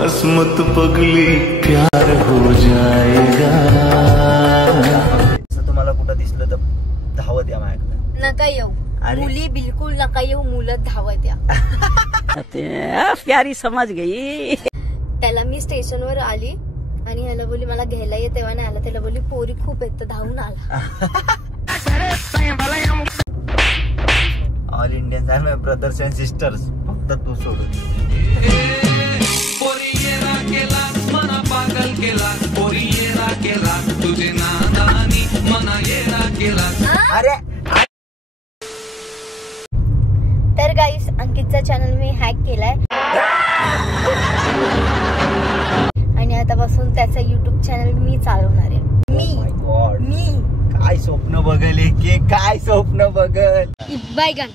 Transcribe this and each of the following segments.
हंस मत पगली प्यार हो जाएगा। तुम्हाला कुठं दिसलं तर धावत या माझ्याकडे, नका येऊ मुली, बिलकुल नका येऊ मुलं, धावत या। प्यारी समझ गई। त्याला मी स्टेशनवर आली आणि ह्याला बोली मला घ्यायला ये, तेव्हा नाही आला। त्याला बोली पोरी खूप आहेत, धावून आला। All Indians are my brothers and sisters, फक्त तू सोडून। अरे तर गाईस, अंकितचा चॅनल मी हॅक केलाय आणि आतापासून त्याचा युट्यूब चॅनल मी चालवणार आहे। मी काय स्वप्न बघल की काय स्वप्न बघल बायगन।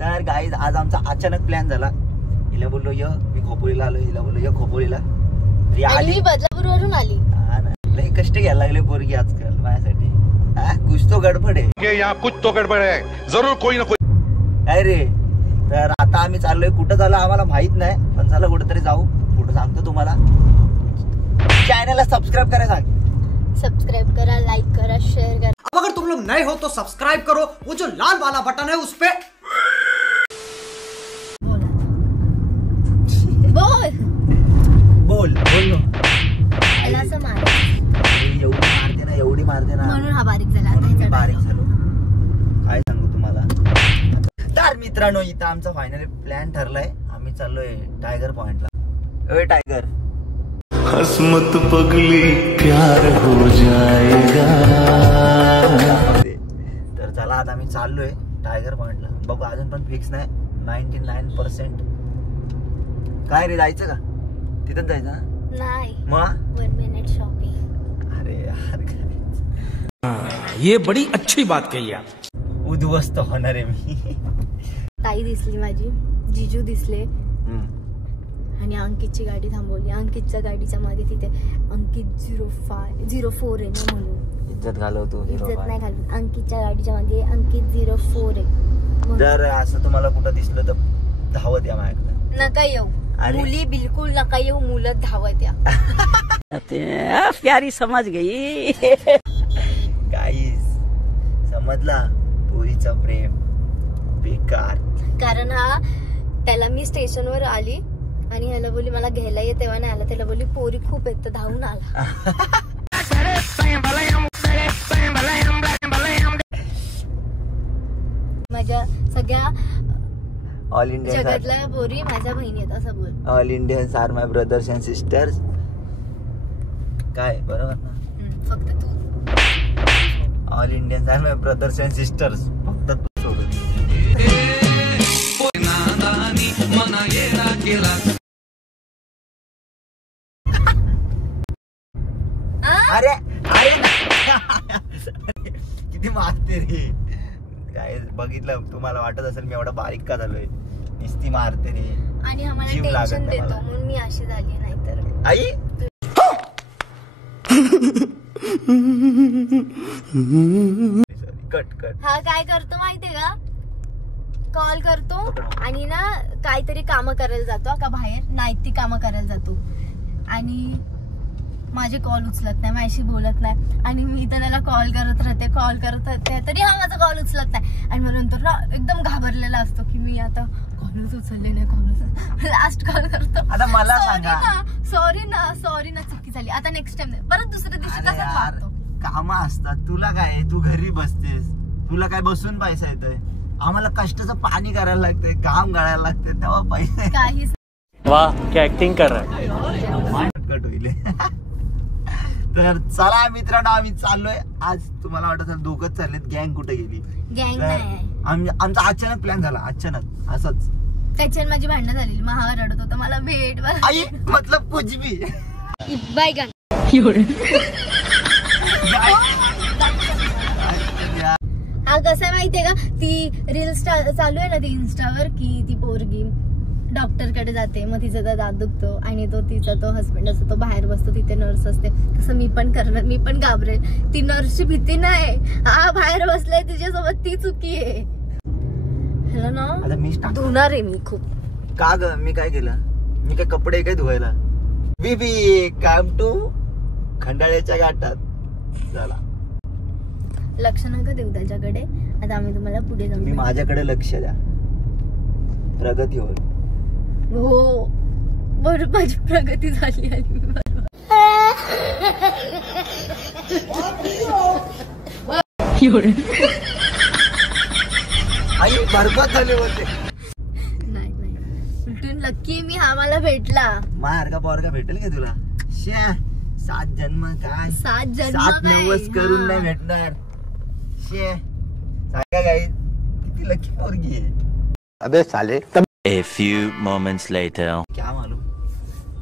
तर गाईज, आज आमचा अचानक प्लॅन झाला। हिला बोललो य, मी खोपोलीला आलो, हिला बोललो य खोपोलीला, मी बदलापूरवरून आली। लय कष्ट घ्यायला लागले पोरगी आजकाल माझ्यासाठी। कुछ तो गडबड है, यहाँ कुछ तो गडबड है, जरूर कोई ना कोई। काय रे, तर आता आम्ही चाललोय, कुठं झालं आम्हाला माहित नाही, पण चला कुठेतरी जाऊ, कुठं सांगतो तुम्हाला। चॅनलला सबस्क्राईब करा, सांग सब्सक्राइब करा, लाइक करा, शेयर करा। अब अगर तुम लोग नए हो तो सब्सक्राइब करो, वो जो लाल वाला बटन है उस पे बोल बोल असं मार, एवढी मारते ना म्हणून हा बारीक झाला। बारीक झालो, काय सांगू तुम्हाला। तर मित्रांनो, इथं आमचा फायनली प्लॅन ठरलाय, आम्ही चाललोय टायगर पॉइंटला। ओय टायगर, हंस मत पगली प्यार हो जाएगा। तर चला आता आम्ही चाललोय टायगर पॉइंटला, बघू अजून पण फिक्स नाही, 99%। काय रे, जायचं का तिथं, जायचं ना? नाही, मग 1 मिनिट शॉपिंग। अरे यार, ये बड़ी अच्छी बात कही आप। उद्ध्वस्त होणार आहे मी। ताई दिसली माझी, जिजू दिसले आणि अंकितची गाडी थांबवली। अंकितच्या गाडीच्या मागे तिथे अंकित 04 आहे ना, म्हणून इज्जत घालवतो, इज्जत नाही घालून। अंकितच्या गाडीच्या मागे अंकित 04 आहे। जर असं तुम्हाला कुठं दिसलं तर धावत या माझ्याकडे, नका येऊ मुली, बिलकुल नका येऊ मुलं, धावत या। प्यारी समझ गई। गाईस, समजला, पोरीचं प्रेम बेकार। कारण त्याला मी स्टेशनवर आली आणि ह्याला बोली मला घ्यायला ये, तेव्हा नाही आला। त्याला बोली पोरी खूप आहेत, धावून आला। माझ्या सगळ्या ऑल इंडियन जगातल्या पोरी माझ्या बहिणी आहेत, असं बोल। All Indians are my brothers and sisters, काय बरोबर ना? फक्त तू। All Indians are my brothers and sisters, फक्त तू सोडून। अरे अरे किती मारते रे, काय बघितलं, तुम्हाला वाटत असेल मी एवढा बारीक का झालोय, नुसती मारते रे आणि आम्हाला जीव लागत टेन्शन नाही देतो मला। म्हणून मी अशी झाली, नाही तर आई कट कट। हा काय करतो माहितीये का, कॉल करतो आणि ना काहीतरी कामं करायला जातो का बाहेर, नाही ती कामं करायला जातो आणि माझे कॉल उचलत नाही, माझ्याशी बोलत नाही आणि मी तर त्याला कॉल करत राहते तरी हा माझा कॉल उचलत नाही आणि म्हणून तर ना एकदम घाबरलेला असतो की मी आता कॉलच उचलले नाही, कॉल लास्ट कॉल करतो। आता मला सांगा, सॉरी ना चुकी झाली, आता नेक्स्ट टाइम परत दुसऱ्या दिवशी तसंच वागतो। काम असतात, तुला काय, तू घरी बसतेस, तुला काय बसून पैसा येतोय, आम्हाला कष्टाचं पाणी करायला लागतंय, काम गाळायला लागतंय, तेव्हा पैसे काही। वाह, क्या एक्टिंग कर रहा है। कट होईल। तर चला मित्रांनो, आम्ही चाललोय आज। तुम्हाला वाटत असेल दोघंच चाललेत, गँग कुठे गेली? गँग नाही, आमचा अचानक प्लॅन झाला, अचानक असंच। त्याच्यात माझी भांडणं झालेली, महा रडत होता मला भेट, आई मतलब कुछ भी बायगन। हा कसं माहितीये का, ती रील्स चालू आहे ना ती इन्स्टावर, की ती पोरगी डॉक्टर कडे जाते, मग तिचा तर दात दुखतो आणि तिचा तो हस्बंड असतो, तो बाहेर बसतो, तिथे नर्स असते, तसं मी पण करणार, मी पण घाबरेल। ती नर्सची भीती नाही, हा बाहेर बसलाय तिच्यासोबत, ती चुकी आहे। ह्याला ना धुणार आहे मी खूप, का ग मी काय केलं? मी काय कपडे काय धुवायला? बीबी काम टू खंडाळ्याच्या घाटात. चला लक्ष नका देऊ त्याच्याकडे. आता आम्ही तुम्हाला पुढे तुम्ही जाऊ. माझ्याकडे लक्ष द्या, प्रगतीवर. हो बरोबर, माझी प्रगती झाली आणि मी बरोबर. आई बरबाद झाले होते. नाही नाही, उलटून लक्की मी हा मला भेटला. मार्गा पोरगा भेटेल का तुला? श्या 7 जन्म काय 7 जन्म 7 काय? नवस करून हा. नाही भेटणार. शे सांगा काय किती लकी पोरगी आहे. अबे साले A few moments later. क्या मालूम.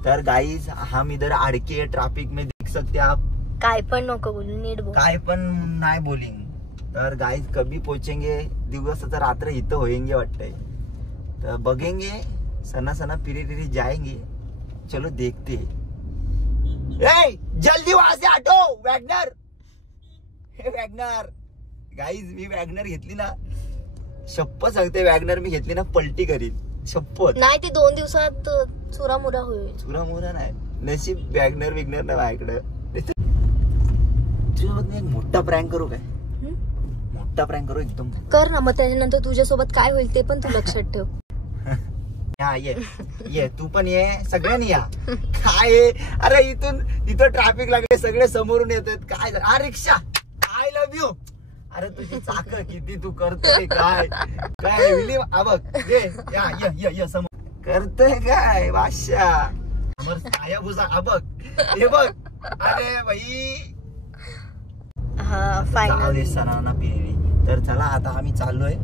तर गाइस हम इधर आड़के ट्रैफिक में देख सकते हैं आप. काय पण नको बोलू, नीट बोल. काय पण नाही बोलिंग. तर गाइस कभी पोहोचेंगे दिवसाचं रात्र इथं होएंगे वाटतंय. तर बघेंगे सना सना पिरी पिरी जाएंगे. चलो देखते. ए जल्दी वहां से हटो वैगनर. हे वैगनर गाइस मी वैगनर घेतली ना, शप्पथ सांगते वैगनर मी घेतली ना पलटी करीन शप्पथ. नाही ते 2 दिवसात चुरामुरा होईल. चुरामुरा नाही, नशीब वॅगनर विग्नर नाही माझ्याकडं. तुझ्यासोबत मी एक मोठा प्रँक करू काय? मोठा प्रँक करू एकदम. कर ना, मग त्याच्यानंतर तुझ्यासोबत काय होईल ते पण तू लक्षात ठेव. या ये तू पण ये, सगळ्यांनी या. काय आहे? अरे इथं ट्रॅफिक लागले, सगळे समोरून येतात. काय हा रिक्षा, आय लव्ह यू. अरे तुझी चाक किती तू करतोय काय काय विली बघ ये या समोर करतोय काय बादशा समोर साया भुसा बघ हे बघ. अरे भाई हा जाऊ फायनल. दे सणाना पिरी. तर चला आता आम्ही चाललोय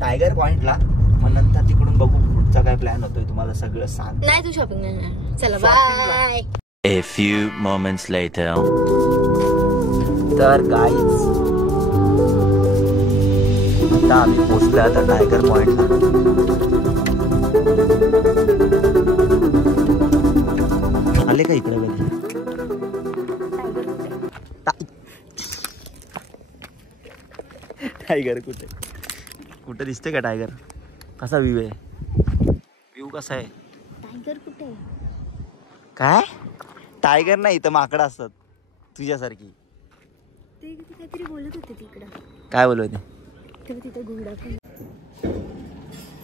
टायगर पॉइंटला. मग नंतर तिकडून बघू पुढचा काय प्लॅन होतोय, तुम्हाला सगळं सांग. नाही तू शॉपिंग नाही. चला Shopping ला. Bye. A few moments later. तर गाईज आता आम्ही पोहोचलो आता टायगर पॉइंटला. आले का इकडे कधी? टायगर कुठे कुठे दिसते का टायगर? कसा व्ह्यू आहे? व्ह्यू कसा आहे? टायगर कुठे आहे? काय टायगर नाही, इथं माकडं असतात तुझ्यासारखी. ते काहीतरी बोलत होते तिकडं. काय बोलू होते? तेव्हा तिथे घोडा पण.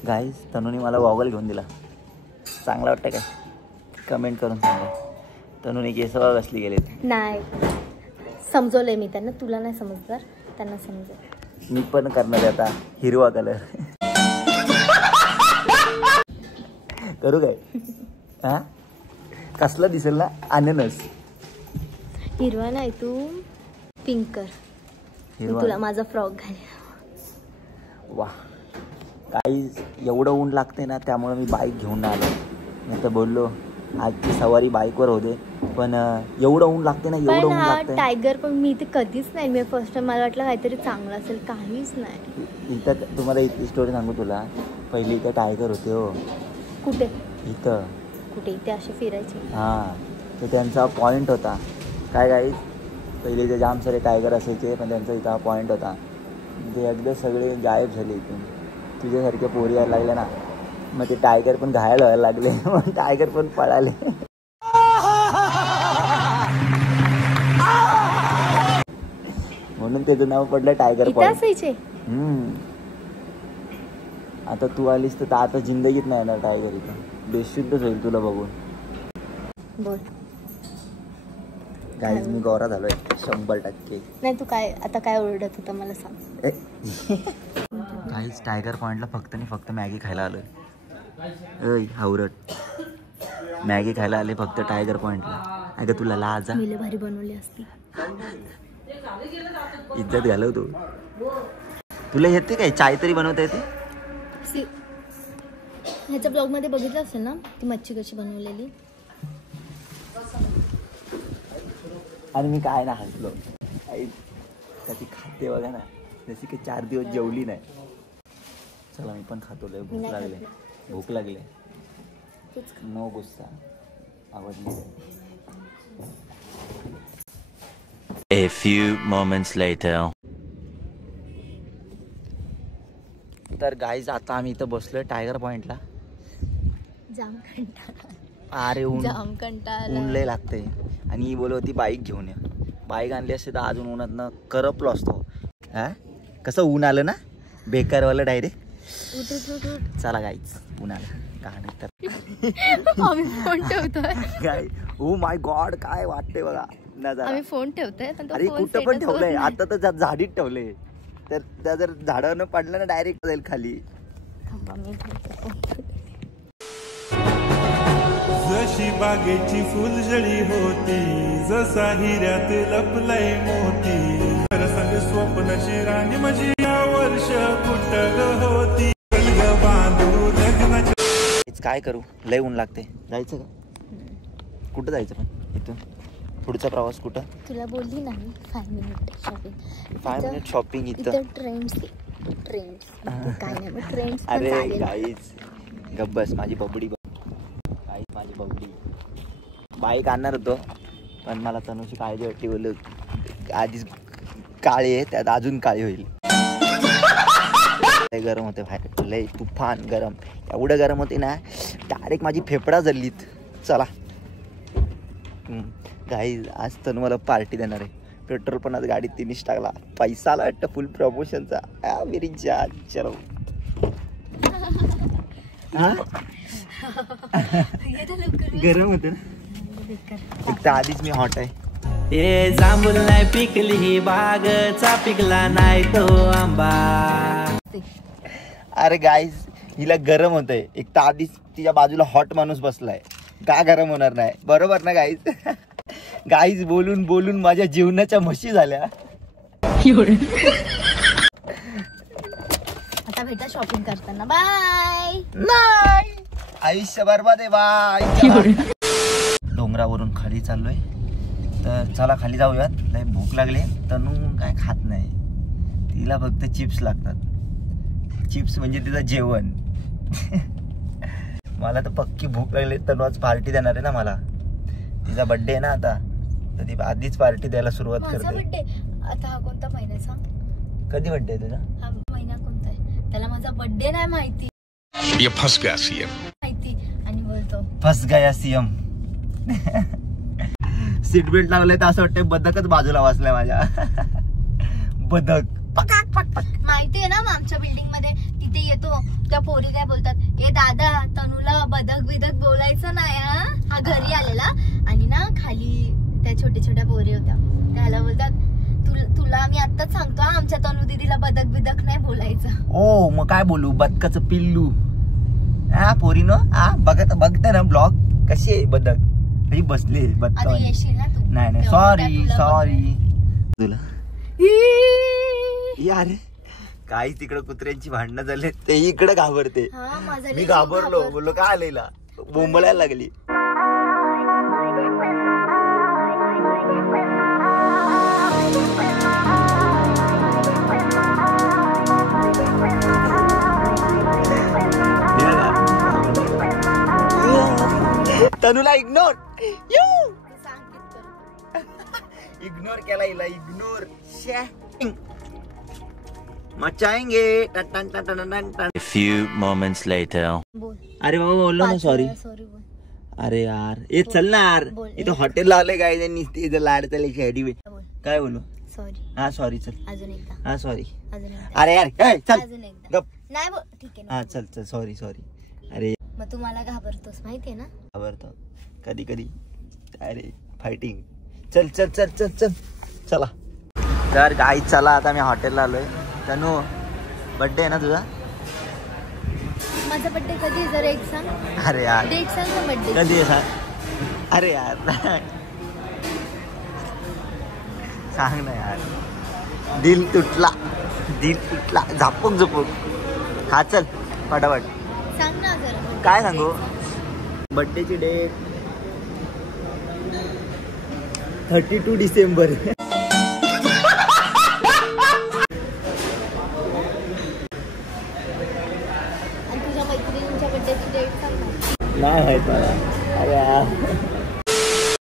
गाईज तनुने मला गॉगल घेऊन दिला. चांगला वाटतं काय? कमेंट करून सांगा. तनुने केस कसली गेलेत. नाही समजवलंय मी त्यांना, तुला नाही समजणार, त्यांना समजेल. मी पण करणार आहे आता हिरवा कलर. करू काय? हा कसला दिसेल ना? अननस. हिरवा नाही, तू पिंक कर. हिरवा तुला माझा फ्रॉक घाल. वा काही एवढं ऊन लागते ना, त्यामुळे मी बाईक घेऊन आलो. नाही तर बोललो आजची सवारी बाईकवर होते, पण एवढं ऊन लागते ना, एवढं पण ऊन हा लागते. टायगर पण मी ते कधीच नाही. मी फर्स्ट टाइम मला वाटलं काहीतरी चांगलं असेल, काहीच नाही. इथं तुम्हाला इथली स्टोरी सांगू तुला. पहिली इथं टायगर होते हो. कुठे इथं कुठे इथे असे फिरायचे. हां तर त्यांचा पॉईंट होता. काय काही पहिले ते जाम सारे टायगर असायचे, पण त्यांचा इथं हा पॉईंट होता. ते एकदा सगळे गायब झाले इथून. तुझ्यासारख्या पोरी यायला लागल्या ना, मग ते टायगर पण घायल व्हायला लागले. मग टायगर पण पळाले. म्हणून त्याचं नाव पडलं टायगर इथे पॉईंट. असायचे. आता तू आलीस तर आता जिंदगीत नाही येणार टायगर इथं. बेशुद्धच होईल तुला बघून. बोल. गाईज मी गौरा झालोय 100%. नाही तू काय आता काय ओरडत होता मला सांग. गाईज टायगर पॉइंटला फक्त आणि फक्त मॅगी खायला आलोय. अय हावरट, मॅगी खायला आले फक्त टायगर पॉइंटला. अगं तुला लाजा. मिले भारी बनवली असती. इज्जत घालवतो. तुला येते काय? चाय तरी बनवता येते? ह्याच्या ब्लॉग मध्ये बघितलं असेल ना ती मच्छी कशी बनवलेली. आणि मी काय ना हसलो. आई कशी खाते बघा ना, जशी की 4 दिवस जेवली नाही. चला मी पण खातो. लय भूक लागले, भूक लागले. नो गुस्सा. आवडली. A few moments later. तर गाईज आता आम्ही इथं बसलोय टायगर पॉइंटला. जाम कंटाळा अरे ऊन जाम कंटाळा ऊन लय लागतंय. आणि ही बोलत होती बाईक घेऊन या. बाईक आणली असते तर अजून उन्हातनं करपलो असतो. हा कसं ऊन आलं ना बेकारवालं डायरेक्ट. उठ उठ उठ उठ. चला गाईच ऊन आलं गाणं तर आम्ही फोन ठेवतोय काय. ओ माय गॉड काय वाटतंय बघा नजारा. आम्ही फोन ठेवतोय पण तो अरे फोन कुठं पण status ठेवलंय वर आता तर झाडीत ठेवलंय. तर त्या जर झाडावरनं पडलं ना डायरेक्ट जाईल खाली. थांबा, मी ठेवते फोन. जशी बागेची फुलझडी होती, जसा हिऱ्यात लपलय मोती, सरसंग स्वप्नाची राणी माझी या वर्ष कुठं होती, बांधू लग्नाच्या. काय करू लय ऊन लागते. जायचं का कुठं जायचं पण इथून पुढचा प्रवास कुठं. तुला बोलली ना मी 5 मिनिट शॉपिंग. 5 मिनिट शॉपिंग इथं. इथं ट्रेंड्स काय नाही मग ट्रेंड्स पण अरे चालेल. गाईज गब्बस माझी बबडी गाईज माझी बबडी. बाईक आणणार होतो पण मला तनुची काळजी वाटली. बोललो आधीच काळी आहे त्यात अजून काळी होईल. लय गरम होते बाहेर लय तुफान गरम. एवढं गरम होते ना डायरेक्ट माझी फेफडा जल्लीत. चला गाईज आज तनु मला पार्टी देणार आहे. पेट्रोल पण आज गाडीत तिनेच टाकला. पैसा आला वाटतं फुल प्रमोशनचा. मेरी जान चलो. हा गरम होते ना एक तर आधीच मी हॉट आहे. ए जांभूल नाही पिकली बागचा पिकला नाही तो आंबा. अरे गाईज हिला गरम होतंय. एक तर आधीच तिच्या बाजूला हॉट माणूस बसलाय. का गरम होणार नाही बरोबर ना गाईज. गाईज बोलून बोलून माझ्या जीवनाच्या म्हशी झाल्या. आता भेटा शॉपिंग करताना. बाय. नाही आयुष्य बरबाद आहे बाय. डोंगरावरून खाली चाललोय तर चला खाली जाऊयात. लय भूक लागली. तनू काय खात नाही. तिला फक्त चिप्स लागतात. चिप्स म्हणजे तिचं जेवण. मला तर पक्की भूक लागली. तनू आज पार्टी देणार आहे ना मला. तिचा बर्थडे आहे ना आता तर ती आधीच पार्टी द्यायला सुरुवात माझा करते. बर्थडे आता हा कोणता महिना सांग. कधी बर्थडे आहे तुझा. हा महिना कोणता आहे त्याला माझा बर्थडे नाही माहिती. ये फंस गया सीएम. माहिती आणि बोलतो फस गया सीएम. सीट बेल्ट लावलाय तर असं वाटतंय बदकच बाजूला वाचलाय माझ्या. बदक माहिती आहे ना मग आमच्या बिल्डिंग मध्ये तिथे येतो त्या पोरी काय बोलतात. ए दादा तनूला बदक बिदक बोलायचं नाही. हा घरी आलेला आणि ना खाली त्या छोट्या छोट्या पोरी होत्या. त्याला बोलतात तुला मी आत्ताच सांगतो आमच्या तनू दीदीला बदक बिदक नाही बोलायचं. ओ मग काय बोलू बदकाचं पिल्लू. हा पोरीनो हा बघता ना ब्लॉग कशी आहे बदक कशी बसली आता येशील ना तू. नाही नाही तेव्हा सॉरी तुला सॉरी तुला. बघ. यार काही तिकडे कुत्र्यांची भांडणं झाले ते इकडे घाबरते. हा, माझा मी लय घाबरलो घाबरतो. बोललो काय आलेला बोंबलायला लागली. तनुला इग्नोर इग्नोर केला हिला ignore. मचाएंगे. A few moments later. बोल. अरे बाबा बोललो ना सॉरी. सॉरी बोल. अरे यार ये चल ना यार बोल. इथं हॉटेल आले काय त्यांनी इथं लाड चालली शेडी. बोल. काय बोलू. सॉरी. हा सॉरी चल. अजून एकदा. हा सॉरी. अजून एकदा. अरे यार ए, चल अजून एकदा. गप. नाही बोल. ठीक आहे हा ना. चल चल सॉरी सॉरी. अरे मग तू मला घाबरतोस माहितीये ना. आवडतो कधी कधी. अरे फायटिंग. चल चल चल चल चल चला. तर गाई चला आता मी हॉटेलला आलोय. तनू बर्थडे आहे ना तुझा. माझा बर्थडे कधी आहे जरा एक सांग. अरे यार डेट सांग ना बर्थडे. कधी आहे सांग. अरे यार सांग ना यार. दिल तुटला झापूक झुपूक. हा चल फटाफट सांग ना जरा. काय सांगू. बर्थडेची डेट 32 डिसेंबर. आणि तुझ्या मैत्रिणींच्या बर्थडेची डेट सांग ना. नाही माहित मला. अरे यार